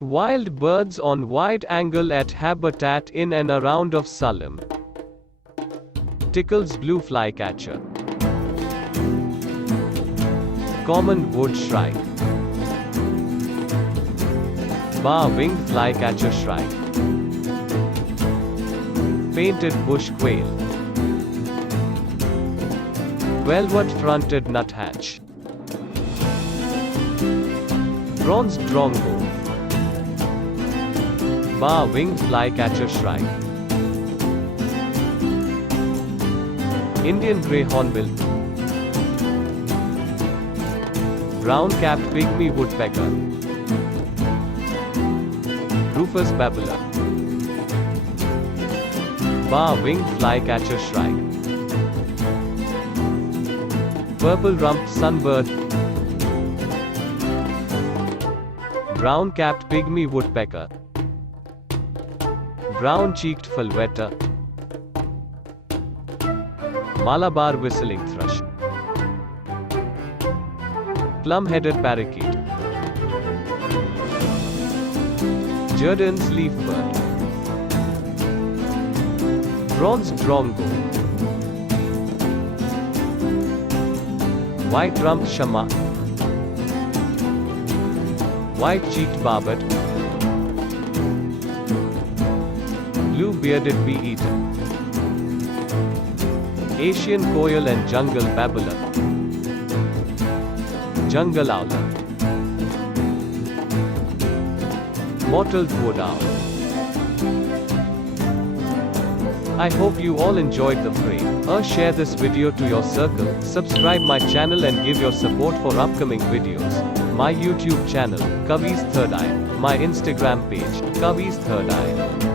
Wild birds on wide angle at habitat in and around of Salem. Tickle's blue flycatcher. Common wood shrike. Bar-winged flycatcher shrike. Painted bush quail. Velvet-fronted nuthatch. Bronze drongo. Bar-winged flycatcher shrike. Indian grey hornbill. Brown-capped pygmy woodpecker. Rufous babbler. Bar-winged flycatcher shrike. Purple-rumped sunbird. Brown-capped pygmy woodpecker. Brown-cheeked falweta. Malabar whistling thrush. Plum-headed parakeet. Jordan's leaf bird. Bronze drongo. White-rumped shama. White-cheeked barbet. Blue-bearded bee-eater. Asian koel and jungle babbler. Jungle owler. Mottled wood owl. I hope you all enjoyed the frame. Share this video to your circle, subscribe my channel and give your support for upcoming videos. My YouTube channel, Kavi's Third Eye. My Instagram page, Kavi's Third Eye.